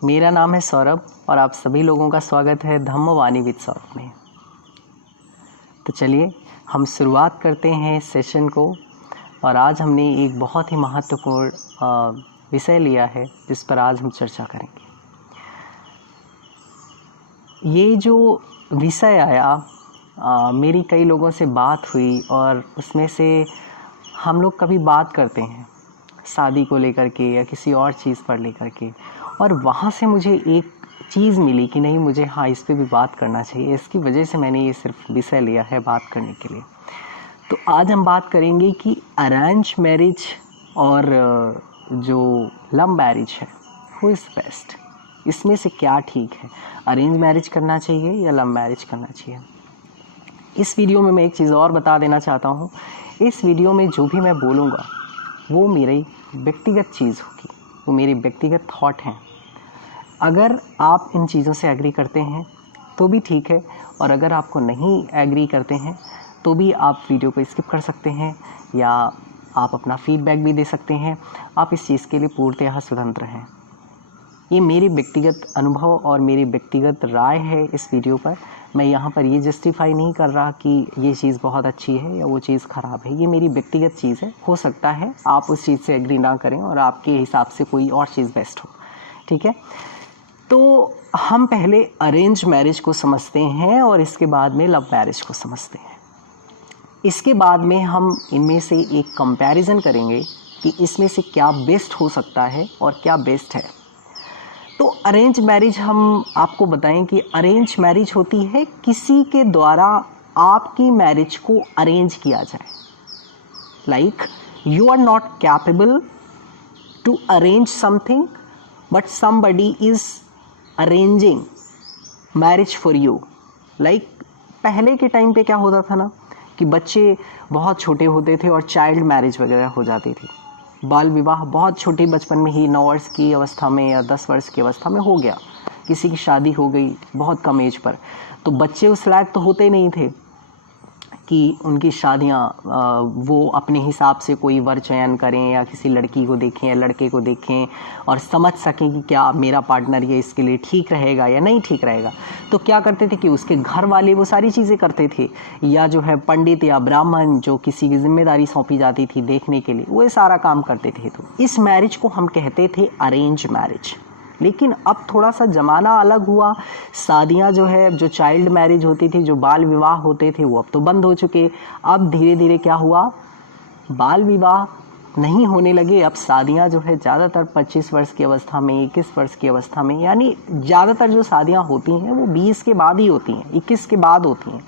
मेरा नाम है सौरभ और आप सभी लोगों का स्वागत है धम्मवाणी विद सौरभ में। तो चलिए हम शुरुआत करते हैं इस सेशन को। और आज हमने एक बहुत ही महत्वपूर्ण विषय लिया है जिस पर आज हम चर्चा करेंगे। ये जो विषय आया मेरी कई लोगों से बात हुई और उसमें से हम लोग कभी बात करते हैं शादी को लेकर के या किसी और चीज़ पर लेकर के, और वहाँ से मुझे एक चीज़ मिली कि नहीं, मुझे इस पे भी बात करना चाहिए। इसकी वजह से मैंने ये सिर्फ विषय लिया है बात करने के लिए। तो आज हम बात करेंगे कि अरेंज मैरिज और जो लव मैरिज है हु इज़ बेस्ट, इसमें से क्या ठीक है, अरेंज मैरिज करना चाहिए या लव मैरिज करना चाहिए। इस वीडियो में मैं एक चीज़ और बता देना चाहता हूँ, इस वीडियो में जो भी मैं बोलूँगा वो मेरी व्यक्तिगत चीज़ होगी, वो मेरी व्यक्तिगत थॉट हैं। अगर आप इन चीज़ों से एग्री करते हैं तो भी ठीक है, और अगर आपको नहीं एग्री करते हैं तो भी आप वीडियो को स्किप कर सकते हैं या आप अपना फीडबैक भी दे सकते हैं। आप इस चीज़ के लिए पूर्णतः स्वतंत्र हैं। ये मेरी व्यक्तिगत अनुभव और मेरी व्यक्तिगत राय है इस वीडियो पर। मैं यहाँ पर ये जस्टिफाई नहीं कर रहा कि ये चीज़ बहुत अच्छी है या वो चीज़ ख़राब है। ये मेरी व्यक्तिगत चीज़ है। हो सकता है आप उस चीज़ से एग्री ना करें और आपके हिसाब से कोई और चीज़ बेस्ट हो, ठीक है। तो हम पहले अरेंज मैरिज को समझते हैं और इसके बाद में लव मैरिज को समझते हैं। इसके बाद में हम इनमें से एक कंपैरिजन करेंगे कि इसमें से क्या बेस्ट हो सकता है और क्या बेस्ट है। तो अरेंज मैरिज, हम आपको बताएं कि अरेंज मैरिज होती है किसी के द्वारा आपकी मैरिज को अरेंज किया जाए। Like you are not capable to arrange something but somebody is arranging marriage for you. Like पहले के टाइम पे क्या होता था ना कि बच्चे बहुत छोटे होते थे और चाइल्ड मैरिज वगैरह हो जाती थी। बाल विवाह बहुत छोटे बचपन में ही 9 वर्ष की अवस्था में या 10 वर्ष की अवस्था में हो गया। किसी की शादी हो गई बहुत कम एज पर, तो बच्चे उस लायक तो होते नहीं थे कि उनकी शादियां वो अपने हिसाब से कोई वर चयन करें या किसी लड़की को देखें या लड़के को देखें और समझ सकें कि क्या मेरा पार्टनर ये इसके लिए ठीक रहेगा या नहीं ठीक रहेगा। तो क्या करते थे कि उसके घर वाले वो सारी चीज़ें करते थे, या जो है पंडित या ब्राह्मण जो किसी की जिम्मेदारी सौंपी जाती थी देखने के लिए, वो ये सारा काम करते थे। तो इस मैरिज को हम कहते थे अरेंज मैरिज। लेकिन अब थोड़ा सा ज़माना अलग हुआ। शादियां जो है, जो चाइल्ड मैरिज होती थी, जो बाल विवाह होते थे, वो अब तो बंद हो चुके। अब धीरे धीरे क्या हुआ, बाल विवाह नहीं होने लगे। अब शादियां जो है ज़्यादातर 25 वर्ष की अवस्था में, 21 वर्ष की अवस्था में, यानी ज़्यादातर जो शादियां होती हैं वो 20 के बाद ही होती हैं, 21 के बाद होती हैं।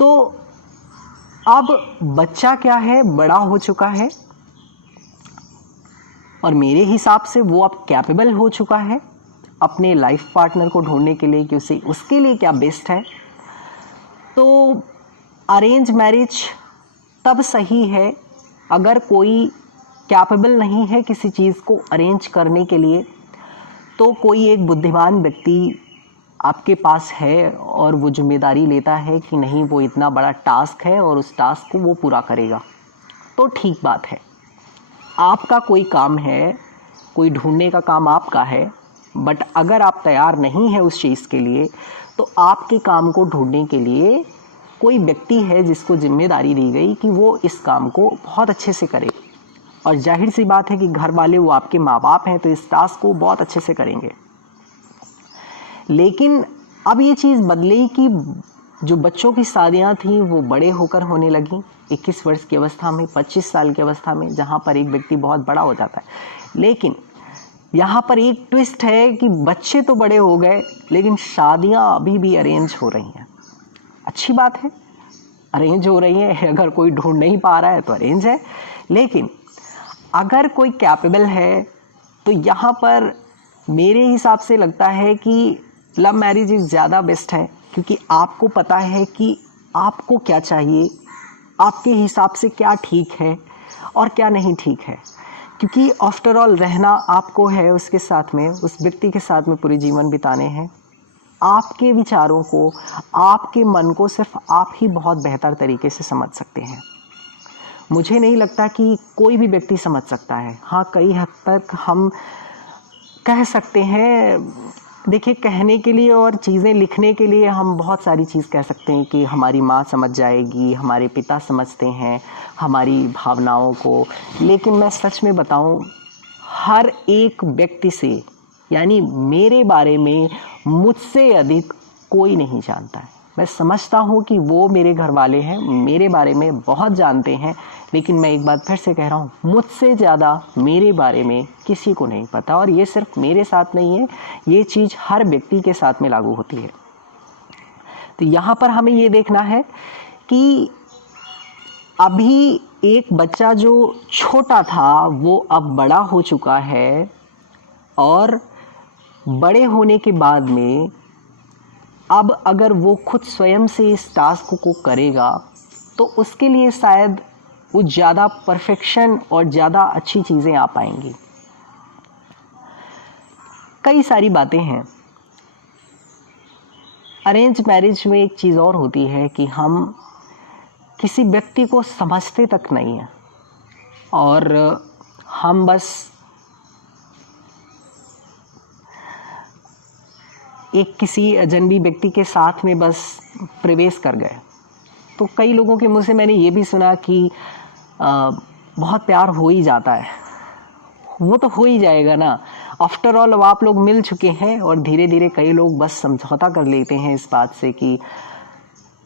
तो अब बच्चा क्या है, बड़ा हो चुका है और मेरे हिसाब से वो अब कैपेबल हो चुका है अपने लाइफ पार्टनर को ढूंढने के लिए कि उसके लिए क्या बेस्ट है। तो अरेंज मैरिज तब सही है अगर कोई कैपेबल नहीं है किसी चीज़ को अरेंज करने के लिए। तो कोई एक बुद्धिमान व्यक्ति आपके पास है और वो जिम्मेदारी लेता है कि नहीं, वो इतना बड़ा टास्क है और उस टास्क को वो पूरा करेगा, तो ठीक बात है। आपका कोई काम है, कोई ढूंढने का काम आपका है, बट अगर आप तैयार नहीं है उस चीज़ के लिए, तो आपके काम को ढूंढने के लिए कोई व्यक्ति है जिसको जिम्मेदारी दी गई कि वो इस काम को बहुत अच्छे से करे। और जाहिर सी बात है कि घर वाले वो आपके माँ बाप हैं, तो इस टास्क को बहुत अच्छे से करेंगे। लेकिन अब ये चीज़ बदली कि जो बच्चों की शादियां थी वो बड़े होकर होने लगी, 21 वर्ष की अवस्था में, 25 साल की अवस्था में, जहां पर एक व्यक्ति बहुत बड़ा हो जाता है। लेकिन यहाँ पर एक ट्विस्ट है कि बच्चे तो बड़े हो गए लेकिन शादियां अभी भी अरेंज हो रही हैं। अच्छी बात है, अरेंज हो रही है। अगर कोई ढूंढ नहीं पा रहा है तो अरेंज है। लेकिन अगर कोई कैपेबल है तो यहाँ पर मेरे हिसाब से लगता है कि लव मैरिज ज़्यादा बेस्ट है, क्योंकि आपको पता है कि आपको क्या चाहिए, आपके हिसाब से क्या ठीक है और क्या नहीं ठीक है। क्योंकि आफ्टर ऑल रहना आपको है उसके साथ में, उस व्यक्ति के साथ में पूरे जीवन बिताने हैं। आपके विचारों को, आपके मन को सिर्फ आप ही बहुत बेहतर तरीके से समझ सकते हैं। मुझे नहीं लगता कि कोई भी व्यक्ति समझ सकता है। हाँ, कई हद तक हम कह सकते हैं, देखिए कहने के लिए और चीज़ें लिखने के लिए हम बहुत सारी चीज़ कह सकते हैं कि हमारी माँ समझ जाएगी, हमारे पिता समझते हैं हमारी भावनाओं को, लेकिन मैं सच में बताऊं, हर एक व्यक्ति से, यानी मेरे बारे में मुझसे अधिक कोई नहीं जानता है। मैं समझता हूँ कि वो मेरे घर वाले हैं, मेरे बारे में बहुत जानते हैं, लेकिन मैं एक बात फिर से कह रहा हूँ, मुझसे ज़्यादा मेरे बारे में किसी को नहीं पता। और ये सिर्फ मेरे साथ नहीं है, ये चीज़ हर व्यक्ति के साथ में लागू होती है। तो यहाँ पर हमें ये देखना है कि अभी एक बच्चा जो छोटा था वो अब बड़ा हो चुका है, और बड़े होने के बाद में अब अगर वो खुद स्वयं से इस टास्क को करेगा तो उसके लिए शायद वो ज़्यादा परफेक्शन और ज़्यादा अच्छी चीज़ें आ पाएंगी। कई सारी बातें हैं। अरेंज मैरिज में एक चीज़ और होती है कि हम किसी व्यक्ति को समझते तक नहीं हैं, और हम बस एक किसी अजनबी व्यक्ति के साथ में बस प्रवेश कर गए। तो कई लोगों के मुँह से मैंने ये भी सुना कि बहुत प्यार हो ही जाता है। वो तो हो ही जाएगा ना, आफ्टर ऑल अब आप लोग मिल चुके हैं, और धीरे धीरे कई लोग बस समझौता कर लेते हैं इस बात से कि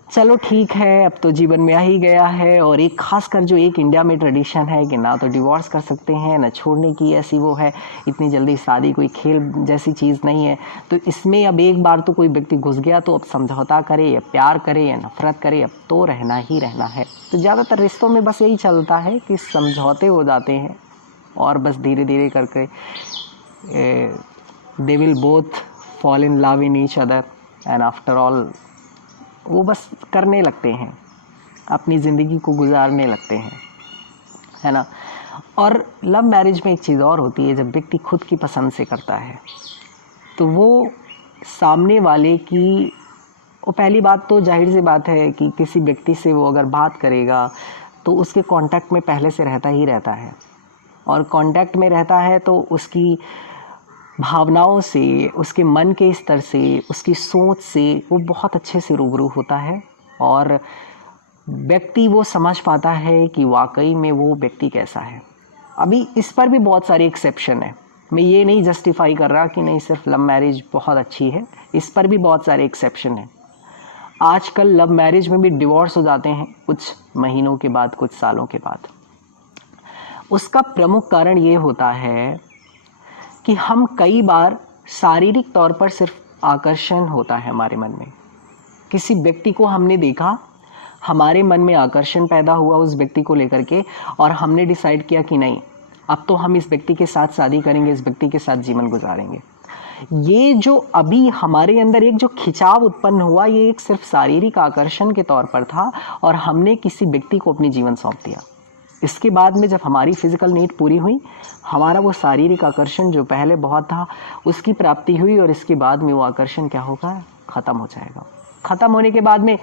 चलो ठीक है, अब तो जीवन में आ ही गया है। और एक खासकर जो एक इंडिया में ट्रेडिशन है कि ना तो डिवोर्स कर सकते हैं ना छोड़ने की, ऐसी वो है, इतनी जल्दी शादी कोई खेल जैसी चीज़ नहीं है। तो इसमें अब एक बार तो कोई व्यक्ति घुस गया तो अब समझौता करे या प्यार करे या नफरत करे, अब तो रहना ही रहना है। तो ज़्यादातर रिश्तों में बस यही चलता है कि समझौते हो जाते हैं, और बस धीरे धीरे करके they will both fall in love in each other, and after all वो बस करने लगते हैं, अपनी ज़िंदगी को गुजारने लगते हैं, है ना। और लव मैरिज में एक चीज़ और होती है, जब व्यक्ति खुद की पसंद से करता है तो वो सामने वाले की, वो पहली बात तो जाहिर सी बात है कि किसी व्यक्ति से वो अगर बात करेगा तो उसके कांटेक्ट में पहले से रहता ही रहता है, और कांटेक्ट में रहता है तो उसकी भावनाओं से, उसके मन के स्तर से, उसकी सोच से वो बहुत अच्छे से रूबरू होता है, और व्यक्ति वो समझ पाता है कि वाकई में वो व्यक्ति कैसा है। अभी इस पर भी बहुत सारे एक्सेप्शन है, मैं ये नहीं जस्टिफाई कर रहा कि नहीं सिर्फ लव मैरिज बहुत अच्छी है, इस पर भी बहुत सारे एक्सेप्शन हैं। आजकल लव मैरिज में भी डिवोर्स हो जाते हैं कुछ महीनों के बाद, कुछ सालों के बाद। उसका प्रमुख कारण ये होता है कि हम कई बार शारीरिक तौर पर सिर्फ आकर्षण होता है हमारे मन में, किसी व्यक्ति को हमने देखा, हमारे मन में आकर्षण पैदा हुआ उस व्यक्ति को लेकर के, और हमने डिसाइड किया कि नहीं अब तो हम इस व्यक्ति के साथ शादी करेंगे, इस व्यक्ति के साथ जीवन गुजारेंगे। ये जो अभी हमारे अंदर एक जो खिंचाव उत्पन्न हुआ, ये एक सिर्फ शारीरिक आकर्षण के तौर पर था, और हमने किसी व्यक्ति को अपनी जीवन सौंप दिया। इसके बाद में जब हमारी फिजिकल नीड पूरी हुई, हमारा वो शारीरिक आकर्षण जो पहले बहुत था उसकी प्राप्ति हुई, और इसके बाद में वो आकर्षण क्या होगा, ख़त्म हो जाएगा। ख़त्म होने के बाद में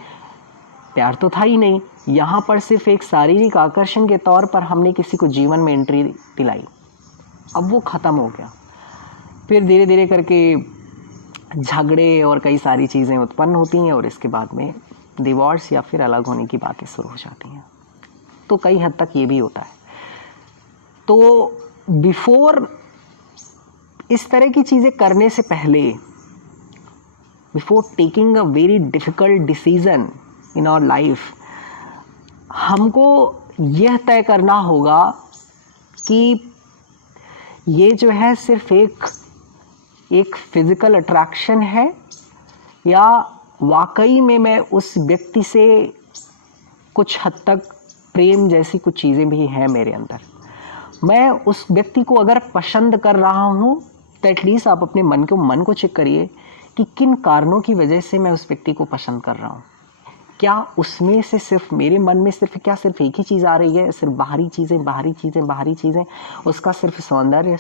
प्यार तो था ही नहीं, यहाँ पर सिर्फ एक शारीरिक आकर्षण के तौर पर हमने किसी को जीवन में एंट्री दिलाई, अब वो ख़त्म हो गया। फिर धीरे धीरे करके झगड़े और कई सारी चीज़ें उत्पन्न होती हैं, और इसके बाद में डिवोर्स या फिर अलग होने की बातें शुरू हो जाती हैं। तो कई हद तक ये भी होता है। तो बिफोर इस तरह की चीज़ें करने से पहले, before taking a very difficult decision in our life, हमको यह तय करना होगा कि ये जो है सिर्फ एक फिज़िकल अट्रैक्शन है, या वाकई में मैं उस व्यक्ति से कुछ हद तक प्रेम जैसी कुछ चीज़ें भी हैं मेरे अंदर। मैं उस व्यक्ति को अगर पसंद कर रहा हूँ तो एटलीस्ट आप अपने मन को चेक करिए कि किन कारणों की वजह से मैं उस व्यक्ति को पसंद कर रहा हूँ। क्या उसमें से सिर्फ मेरे मन में सिर्फ एक ही चीज़ आ रही है, सिर्फ बाहरी चीज़ें, उसका सिर्फ सौंदर्य,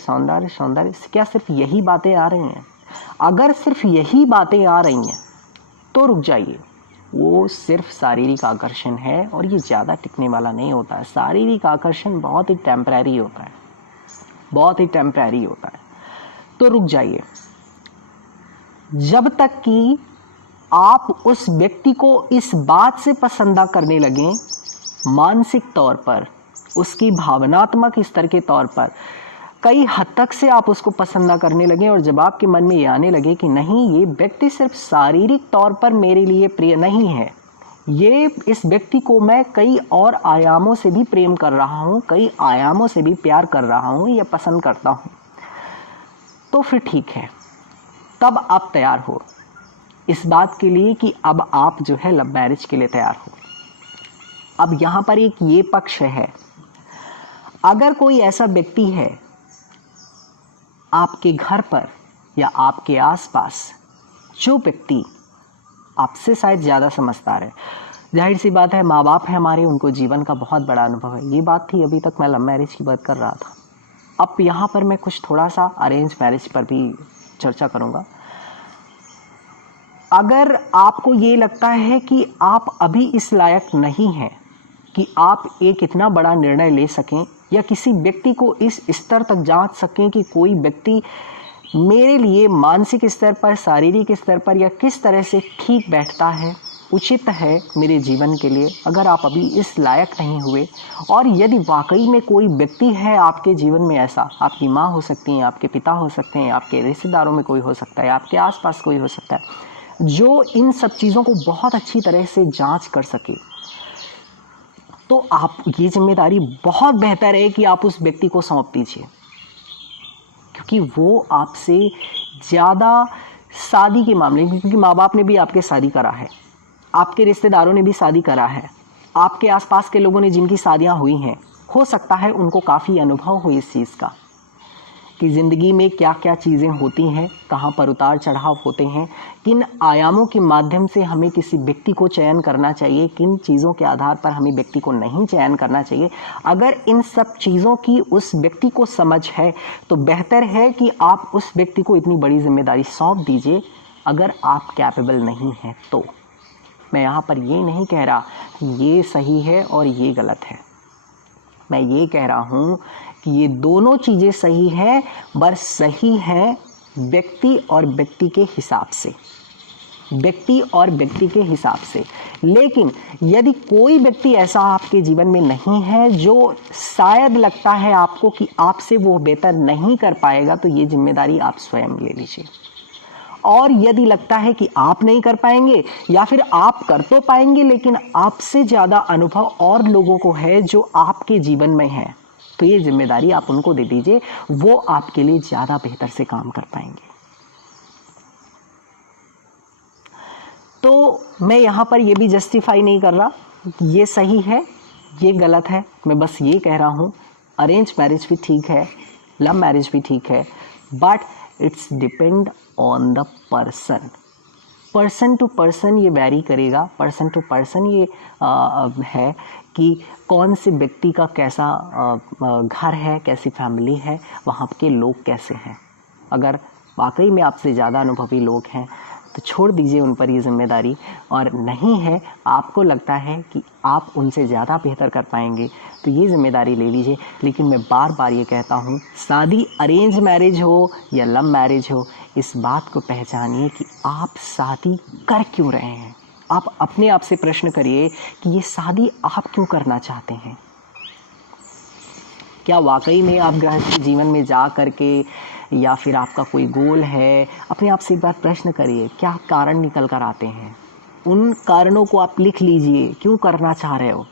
क्या सिर्फ यही बातें आ रही हैं? अगर सिर्फ यही बातें आ रही हैं तो रुक जाइए, वो सिर्फ शारीरिक आकर्षण है, और ये ज़्यादा टिकने वाला नहीं होता है। शारीरिक आकर्षण बहुत ही टेम्परेरी होता है, बहुत ही टेम्परेरी होता है। तो रुक जाइए। जब तक कि आप उस व्यक्ति को इस बात से पसंदा करने लगें, मानसिक तौर पर, उसकी भावनात्मक स्तर के तौर पर कई हद तक से आप उसको पसंदा करने लगें, और जब आपके मन में ये आने लगे कि नहीं, ये व्यक्ति सिर्फ शारीरिक तौर पर मेरे लिए प्रिय नहीं है, ये इस व्यक्ति को मैं कई और आयामों से भी प्रेम कर रहा हूँ, कई आयामों से भी प्यार कर रहा हूँ या पसंद करता हूँ, तो फिर ठीक है। तब आप तैयार हो इस बात के लिए कि अब आप जो है लव मैरिज के लिए तैयार हो। अब यहाँ पर एक ये पक्ष है, अगर कोई ऐसा व्यक्ति है आपके घर पर या आपके आसपास, जो व्यक्ति आपसे शायद ज़्यादा समझदार है, जाहिर सी बात है, माँ बाप है हमारे, उनको जीवन का बहुत बड़ा अनुभव है। ये बात थी, अभी तक मैं लव मैरिज की बात कर रहा था। अब यहाँ पर मैं कुछ थोड़ा सा अरेंज मैरिज पर भी चर्चा करूँगा। अगर आपको ये लगता है कि आप अभी इस लायक नहीं हैं कि आप एक इतना बड़ा निर्णय ले सकें या किसी व्यक्ति को इस स्तर तक जांच सकें कि कोई व्यक्ति मेरे लिए मानसिक स्तर पर, शारीरिक स्तर पर या किस तरह से ठीक बैठता है, उचित है मेरे जीवन के लिए, अगर आप अभी इस लायक नहीं हुए, और यदि वाकई में कोई व्यक्ति है आपके जीवन में ऐसा, आपकी माँ हो सकती हैं, आपके पिता हो सकते हैं, आपके रिश्तेदारों में कोई हो सकता है, आपके आसपास कोई हो सकता है, जो इन सब चीज़ों को बहुत अच्छी तरह से जांच कर सके, तो आप ये जिम्मेदारी बहुत बेहतर है कि आप उस व्यक्ति को सौंप दीजिए, क्योंकि वो आपसे ज़्यादा शादी के मामले में, क्योंकि माँ बाप ने भी आपके शादी करा है, आपके रिश्तेदारों ने भी शादी करा है, आपके आसपास के लोगों ने जिनकी शादियाँ हुई हैं, हो सकता है उनको काफ़ी अनुभव हो इस चीज़ का कि ज़िंदगी में क्या क्या चीज़ें होती हैं, कहाँ पर उतार चढ़ाव होते हैं, किन आयामों के माध्यम से हमें किसी व्यक्ति को चयन करना चाहिए, किन चीज़ों के आधार पर हमें व्यक्ति को नहीं चयन करना चाहिए। अगर इन सब चीज़ों की उस व्यक्ति को समझ है तो बेहतर है कि आप उस व्यक्ति को इतनी बड़ी जिम्मेदारी सौंप दीजिए। अगर आप कैपेबल नहीं हैं तो मैं यहाँ पर ये नहीं कह रहा कि ये सही है और ये गलत है, मैं ये कह रहा हूँ कि ये दोनों चीज़ें सही हैं, बस सही हैं व्यक्ति और व्यक्ति के हिसाब से, व्यक्ति और व्यक्ति के हिसाब से। लेकिन यदि कोई व्यक्ति ऐसा आपके जीवन में नहीं है जो शायद लगता है आपको कि आपसे वो बेहतर नहीं कर पाएगा, तो ये जिम्मेदारी आप स्वयं ले लीजिए। और यदि लगता है कि आप नहीं कर पाएंगे या फिर आप कर तो पाएंगे लेकिन आपसे ज़्यादा अनुभव और लोगों को है जो आपके जीवन में है, तो ये जिम्मेदारी आप उनको दे दीजिए, वो आपके लिए ज़्यादा बेहतर से काम कर पाएंगे। तो मैं यहाँ पर ये भी जस्टिफाई नहीं कर रहा ये सही है ये गलत है, मैं बस ये कह रहा हूँ अरेंज मैरिज भी ठीक है, लव मैरिज भी ठीक है, but it's depend on the person. Person to person ये वैरी करेगा, पर्सन टू पर्सन ये है कि कौन से व्यक्ति का कैसा घर है, कैसी फैमिली है, वहाँ के लोग कैसे हैं। अगर वाकई में आपसे ज़्यादा अनुभवी लोग हैं तो छोड़ दीजिए उन पर ये जिम्मेदारी, और नहीं है आपको लगता है कि आप उनसे ज़्यादा बेहतर कर पाएंगे तो ये जिम्मेदारी ले लीजिए। लेकिन मैं बार बार ये कहता हूँ, शादी अरेंज मैरिज हो या लव मैरिज हो, इस बात को पहचानिए कि आप शादी कर क्यों रहे हैं। आप अपने आप से प्रश्न करिए कि ये शादी आप क्यों करना चाहते हैं। क्या वाकई में आप गृहस्थ जीवन में जा करके, या फिर आपका कोई गोल है, अपने आप से एक बार प्रश्न करिए, क्या कारण निकल कर आते हैं। उन कारणों को आप लिख लीजिए, क्यों करना चाह रहे हो।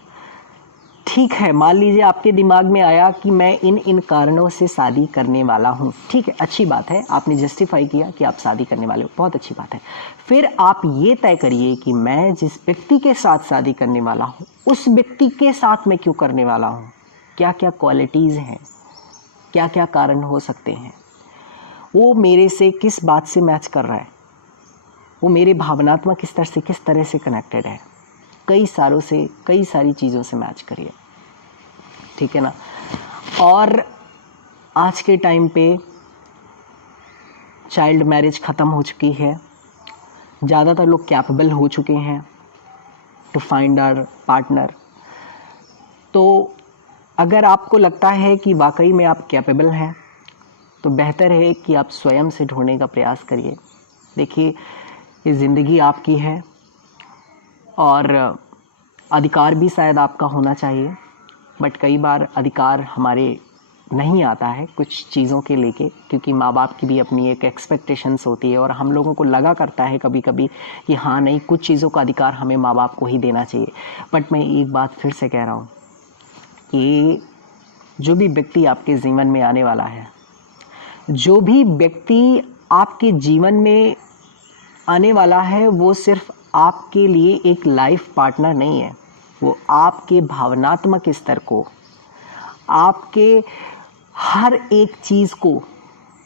ठीक है, मान लीजिए आपके दिमाग में आया कि मैं इन कारणों से शादी करने वाला हूँ, ठीक है, अच्छी बात है, आपने जस्टिफाई किया कि आप शादी करने वाले हो, बहुत अच्छी बात है। फिर आप ये तय करिए कि मैं जिस व्यक्ति के साथ शादी करने वाला हूँ, उस व्यक्ति के साथ मैं क्यों करने वाला हूँ, क्या क्या क्वालिटीज़ हैं, क्या क्या कारण हो सकते हैं, वो मेरे से किस बात से मैच कर रहा है, वो मेरे भावनात्मक स्तर से किस तरह से कनेक्टेड है। कई सारी चीज़ों से मैच करिए, ठीक है ना। और आज के टाइम पे चाइल्ड मैरिज ख़त्म हो चुकी है, ज़्यादातर लोग कैपेबल हो चुके हैं टू फाइंड आवर पार्टनर। तो अगर आपको लगता है कि वाकई में आप कैपेबल हैं तो बेहतर है कि आप स्वयं से ढूंढने का प्रयास करिए। देखिए, ये ज़िंदगी आपकी है और अधिकार भी शायद आपका होना चाहिए, बट कई बार अधिकार हमारे नहीं आता है कुछ चीज़ों के लेके, क्योंकि माँ बाप की भी अपनी एक एक्सपेक्टेशंस होती है और हम लोगों को लगा करता है कभी कभी कि हाँ नहीं, कुछ चीज़ों का अधिकार हमें माँ बाप को ही देना चाहिए। बट मैं एक बात फिर से कह रहा हूँ कि जो भी व्यक्ति आपके जीवन में आने वाला है, जो भी व्यक्ति आपके जीवन में आने वाला है, वो सिर्फ आपके लिए एक लाइफ पार्टनर नहीं है, वो आपके भावनात्मक स्तर को, आपके हर एक चीज़ को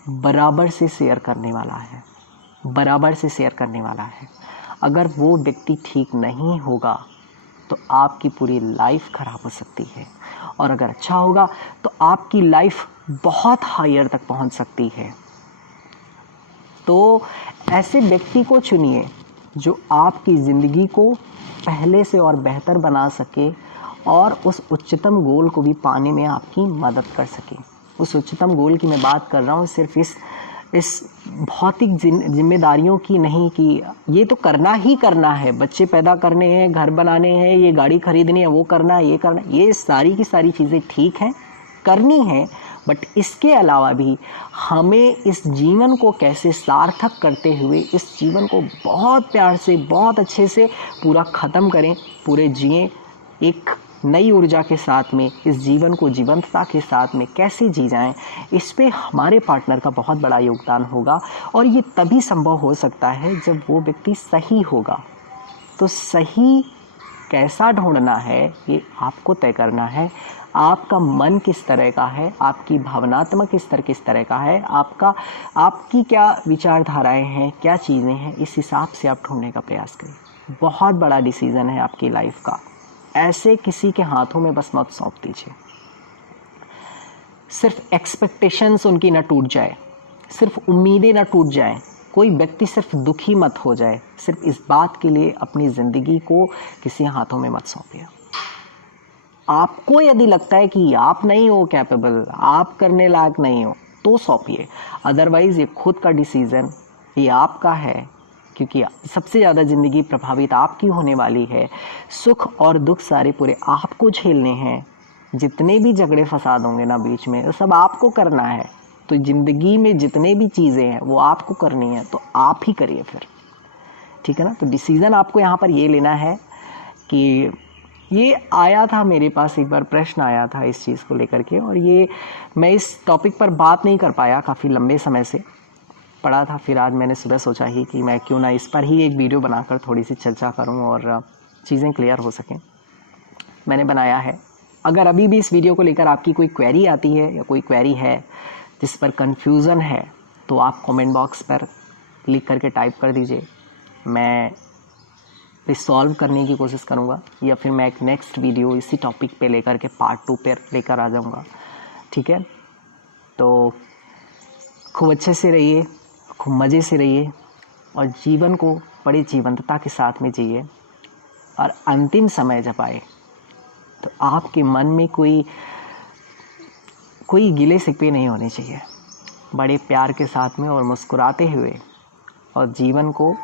बराबर से शेयर करने वाला है, बराबर से शेयर करने वाला है। अगर वो व्यक्ति ठीक नहीं होगा तो आपकी पूरी लाइफ ख़राब हो सकती है, और अगर अच्छा होगा तो आपकी लाइफ बहुत हायर तक पहुंच सकती है। तो ऐसे व्यक्ति को चुनिए जो आपकी ज़िंदगी को पहले से और बेहतर बना सके और उस उच्चतम गोल को भी पाने में आपकी मदद कर सके। उस उच्चतम गोल की मैं बात कर रहा हूँ सिर्फ इस भौतिक जिम्मेदारियों की नहीं, कि ये तो करना ही करना है, बच्चे पैदा करने हैं, घर बनाने हैं, ये गाड़ी खरीदनी है, वो करना है, ये करना है, ये सारी की सारी चीज़ें ठीक हैं, करनी है। बट इसके अलावा भी हमें इस जीवन को कैसे सार्थक करते हुए इस जीवन को बहुत प्यार से, बहुत अच्छे से पूरा ख़त्म करें, पूरे जिएं, एक नई ऊर्जा के साथ में इस जीवन को जीवंतता के साथ में कैसे जी जाएं, इस पे हमारे पार्टनर का बहुत बड़ा योगदान होगा। और ये तभी संभव हो सकता है जब वो व्यक्ति सही होगा। तो सही कैसा ढूंढना है ये आपको तय करना है। आपका मन किस तरह का है, आपकी भावनात्मक स्तर किस तरह का है, आपकी क्या विचारधाराएं हैं, क्या चीज़ें हैं, इस हिसाब से आप ढूंढने का प्रयास करें। बहुत बड़ा डिसीज़न है आपकी लाइफ का, ऐसे किसी के हाथों में बस मत सौंप दीजिए। सिर्फ एक्सपेक्टेशंस उनकी ना टूट जाए, सिर्फ उम्मीदें ना टूट जाएं, कोई व्यक्ति सिर्फ दुखी मत हो जाए। सिर्फ इस बात के लिए अपनी ज़िंदगी को किसी हाथों में मत सौंपिए। आपको यदि लगता है कि आप नहीं हो कैपेबल, आप करने लायक नहीं हो, तो सौंपिए। अदरवाइज़ ये खुद का डिसीज़न, ये आपका है, क्योंकि सबसे ज़्यादा ज़िंदगी प्रभावित आपकी होने वाली है। सुख और दुख सारे पूरे आपको झेलने हैं। जितने भी झगड़े फसाद होंगे ना बीच में, वो सब आपको करना है। तो ज़िंदगी में जितने भी चीज़ें हैं वो आपको करनी है, तो आप ही करिए फिर, ठीक है ना। तो डिसीज़न आपको यहाँ पर ये लेना है कि ये आया था मेरे पास एक बार, प्रश्न आया था इस चीज़ को लेकर के, और ये मैं इस टॉपिक पर बात नहीं कर पाया, काफ़ी लंबे समय से पड़ा था। फिर आज मैंने सुबह सोचा ही कि मैं क्यों ना इस पर ही एक वीडियो बनाकर थोड़ी सी चर्चा करूं और चीज़ें क्लियर हो सकें। मैंने बनाया है। अगर अभी भी इस वीडियो को लेकर आपकी कोई क्वेरी आती है या कोई क्वेरी है जिस पर कन्फ्यूज़न है, तो आप कमेंट बॉक्स पर लिख करके टाइप कर दीजिए। मैं इस सॉल्व करने की कोशिश करूँगा, या फिर मैं एक नेक्स्ट वीडियो इसी टॉपिक पे लेकर के पार्ट 2 पर लेकर आ जाऊँगा, ठीक है। तो खूब अच्छे से रहिए, खूब मज़े से रहिए और जीवन को बड़ी जीवंतता के साथ में जिए। और अंतिम समय जब आए तो आपके मन में कोई गिले शिकवे नहीं होने चाहिए। बड़े प्यार के साथ में और मुस्कुराते हुए और जीवन को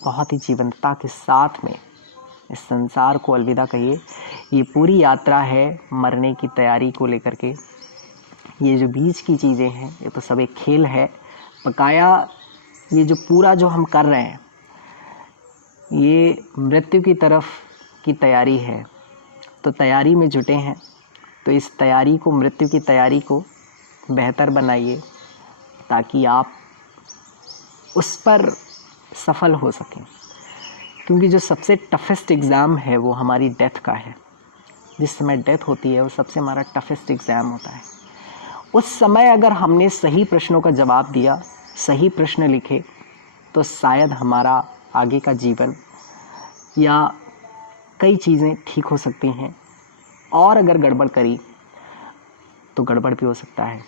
बहुत ही जीवंतता के साथ में इस संसार को अलविदा कहिए। ये पूरी यात्रा है मरने की तैयारी को लेकर के। ये जो बीच की चीज़ें हैं ये तो सब एक खेल है। बकाया ये जो पूरा जो हम कर रहे हैं ये मृत्यु की तरफ की तैयारी है। तो तैयारी में जुटे हैं, तो इस तैयारी को, मृत्यु की तैयारी को बेहतर बनाइए ताकि आप उस पर सफल हो सकें। क्योंकि जो सबसे टफेस्ट एग्ज़ाम है वो हमारी डेथ का है। जिस समय डेथ होती है वो सबसे हमारा टफेस्ट एग्ज़ाम होता है। उस समय अगर हमने सही प्रश्नों का जवाब दिया, सही प्रश्न लिखे, तो शायद हमारा आगे का जीवन या कई चीज़ें ठीक हो सकती हैं। और अगर गड़बड़ करी तो गड़बड़ भी हो सकता है।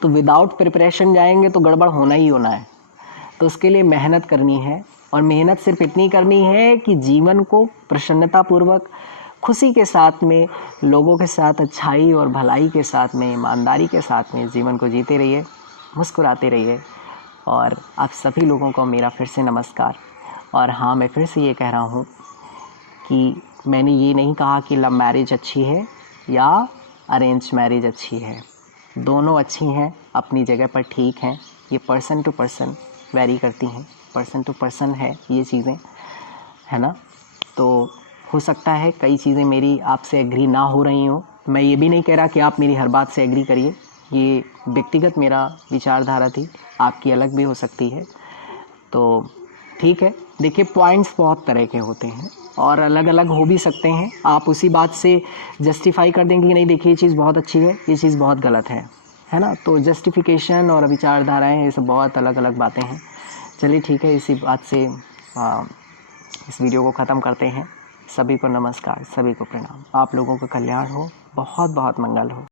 तो विदाउट प्रिपरेशन जाएंगे तो गड़बड़ होना ही होना है। तो उसके लिए मेहनत करनी है, और मेहनत सिर्फ इतनी करनी है कि जीवन को प्रसन्नतापूर्वक, खुशी के साथ में, लोगों के साथ अच्छाई और भलाई के साथ में, ईमानदारी के साथ में जीवन को जीते रहिए, मुस्कुराते रहिए। और आप सभी लोगों को मेरा फिर से नमस्कार। और हाँ, मैं फिर से ये कह रहा हूँ कि मैंने ये नहीं कहा कि लव मैरिज अच्छी है या अरेंज मैरिज अच्छी है। दोनों अच्छी हैं, अपनी जगह पर ठीक हैं। ये पर्सन टू पर्सन वेरी करती हैं, पर्सन टू पर्सन है ये चीज़ें, है ना। तो हो सकता है कई चीज़ें मेरी आपसे एग्री ना हो रही हों। मैं ये भी नहीं कह रहा कि आप मेरी हर बात से एग्री करिए, ये व्यक्तिगत मेरा विचारधारा थी, आपकी अलग भी हो सकती है। तो ठीक है, देखिए पॉइंट्स बहुत तरह के होते हैं और अलग अलग हो भी सकते हैं। आप उसी बात से जस्टिफाई कर देंगे कि नहीं देखिए ये चीज़ बहुत अच्छी है, ये चीज़ बहुत गलत है ना। तो जस्टिफिकेशन और विचारधाराएँ ये सब बहुत अलग अलग बातें हैं। चलिए ठीक है, इसी बात से इस वीडियो को ख़त्म करते हैं। सभी को नमस्कार, सभी को प्रणाम। आप लोगों का कल्याण हो, बहुत बहुत मंगल हो।